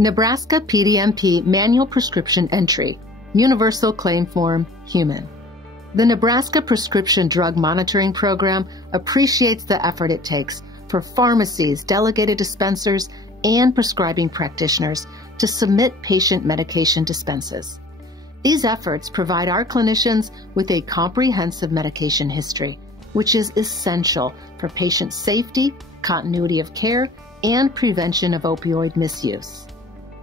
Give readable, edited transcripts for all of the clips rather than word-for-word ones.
Nebraska PDMP Manual Prescription Entry, Universal Claim Form, Human. The Nebraska Prescription Drug Monitoring Program appreciates the effort it takes for pharmacies, delegated dispensers, and prescribing practitioners to submit patient medication dispenses. These efforts provide our clinicians with a comprehensive medication history, which is essential for patient safety, continuity of care, and prevention of opioid misuse.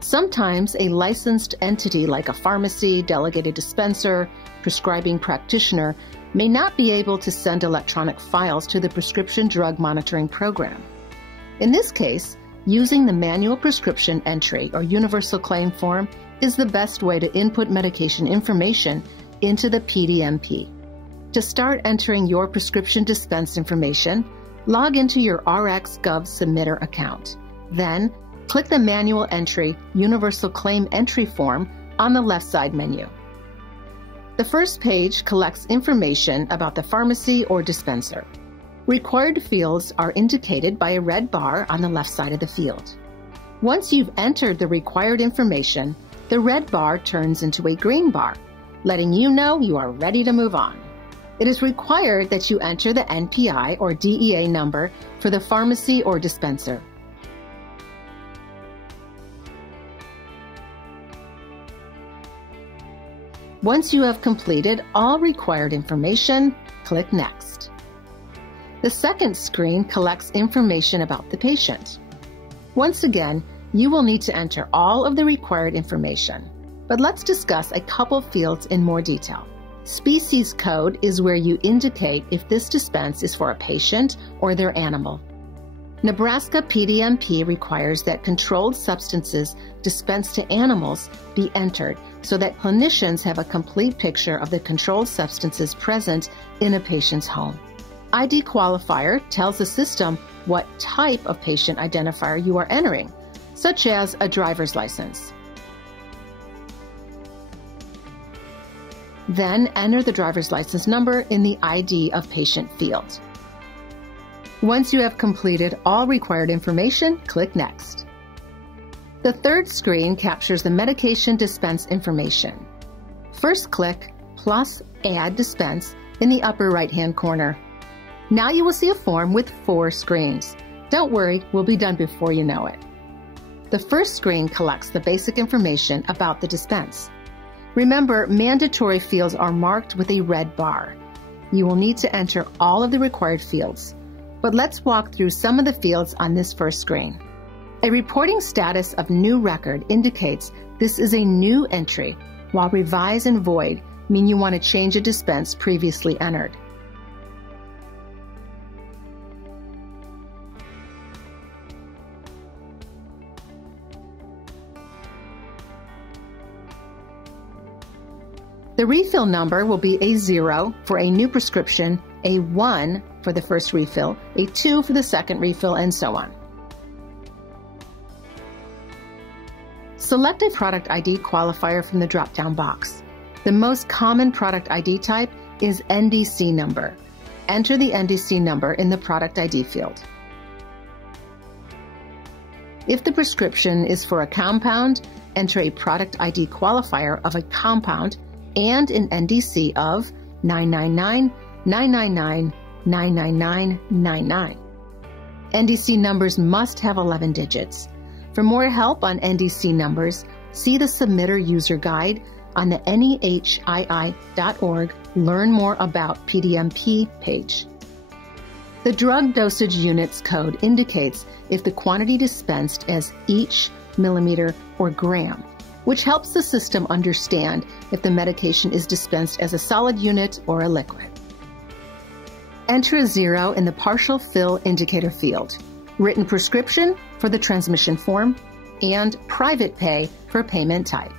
Sometimes a licensed entity like a pharmacy, delegated dispenser, prescribing practitioner may not be able to send electronic files to the Prescription Drug Monitoring Program. In this case, using the manual prescription entry or universal claim form is the best way to input medication information into the PDMP. To start entering your prescription dispense information, log into your RxGov Submitter account. Then, click the Manual Entry Universal Claim Entry form on the left side menu. The first page collects information about the pharmacy or dispenser. Required fields are indicated by a red bar on the left side of the field. Once you've entered the required information, the red bar turns into a green bar, letting you know you are ready to move on. It is required that you enter the NPI or DEA number for the pharmacy or dispenser. Once you have completed all required information, click Next. The second screen collects information about the patient. Once again, you will need to enter all of the required information, but let's discuss a couple fields in more detail. Species code is where you indicate if this dispense is for a patient or their animal. Nebraska PDMP requires that controlled substances dispensed to animals be entered so that clinicians have a complete picture of the controlled substances present in a patient's home. ID qualifier tells the system what type of patient identifier you are entering, such as a driver's license. Then enter the driver's license number in the ID of patient field. Once you have completed all required information, click Next. The third screen captures the medication dispense information. First click plus Add Dispense in the upper right-hand corner. Now you will see a form with 4 screens. Don't worry, we'll be done before you know it. The first screen collects the basic information about the dispense. Remember, mandatory fields are marked with a red bar. You will need to enter all of the required fields, but let's walk through some of the fields on this first screen. A reporting status of new record indicates this is a new entry, while revise and void mean you want to change a dispense previously entered. The refill number will be a 0 for a new prescription, a 1 for the first refill, a 2 for the second refill, and so on. Select a product ID qualifier from the drop-down box. The most common product ID type is NDC number. Enter the NDC number in the product ID field. If the prescription is for a compound, enter a product ID qualifier of a compound and an NDC of 999, 999, 99999. NDC numbers must have 11 digits. For more help on NDC numbers, see the Submitter User Guide on the NEHII.org Learn More About PDMP page. The drug dosage units code indicates if the quantity dispensed as each, millimeter, or gram, which helps the system understand if the medication is dispensed as a solid unit or a liquid. Enter a 0 in the partial fill indicator field, written prescription for the transmission form, and private pay for payment type.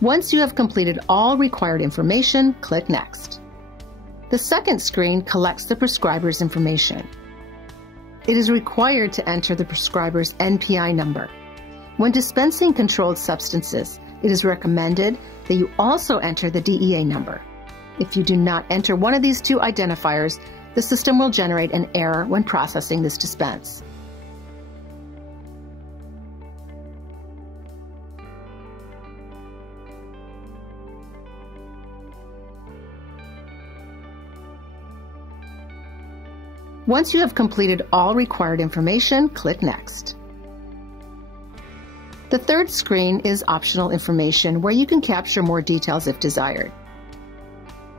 Once you have completed all required information, click Next. The second screen collects the prescriber's information. It is required to enter the prescriber's NPI number. When dispensing controlled substances, it is recommended that you also enter the DEA number. If you do not enter one of these two identifiers, the system will generate an error when processing this dispense. Once you have completed all required information, click Next. The third screen is optional information where you can capture more details if desired.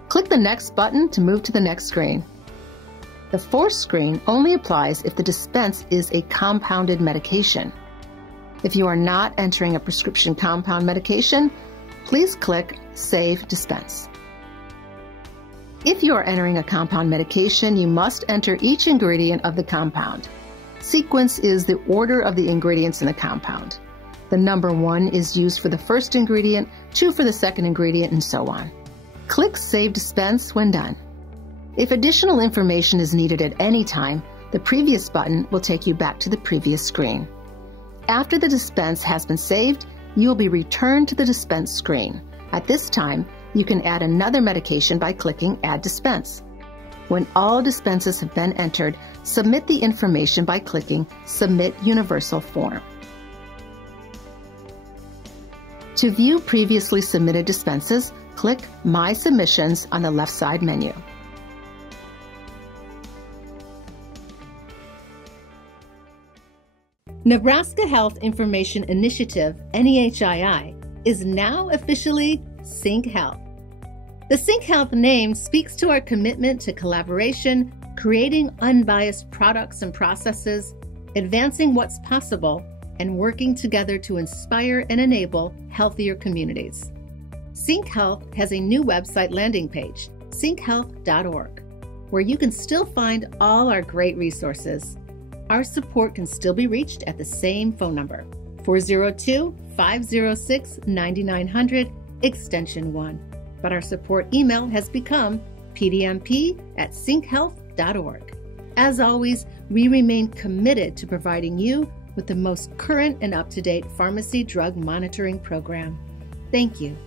Click the Next button to move to the next screen. The fourth screen only applies if the dispense is a compounded medication. If you are not entering a prescription compound medication, please click Save Dispense. If you are entering a compound medication, you must enter each ingredient of the compound. Sequence is the order of the ingredients in the compound. The number 1 is used for the first ingredient, 2 for the second ingredient, and so on. Click Save Dispense when done. If additional information is needed at any time, the previous button will take you back to the previous screen. After the dispense has been saved, you will be returned to the dispense screen. At this time, you can add another medication by clicking Add Dispense. When all dispenses have been entered, submit the information by clicking Submit Universal Form. To view previously submitted dispenses, click My Submissions on the left side menu. Nebraska Health Information Initiative, NEHII, is now officially Sync Health. The Sync Health name speaks to our commitment to collaboration, creating unbiased products and processes, advancing what's possible, and working together to inspire and enable healthier communities. Sync Health has a new website landing page, synchealth.org, where you can still find all our great resources. Our support can still be reached at the same phone number, 402-506-9900, extension 1. But our support email has become pdmp@synchealth.org. As always, we remain committed to providing you with the most current and up-to-date pharmacy drug monitoring program. Thank you.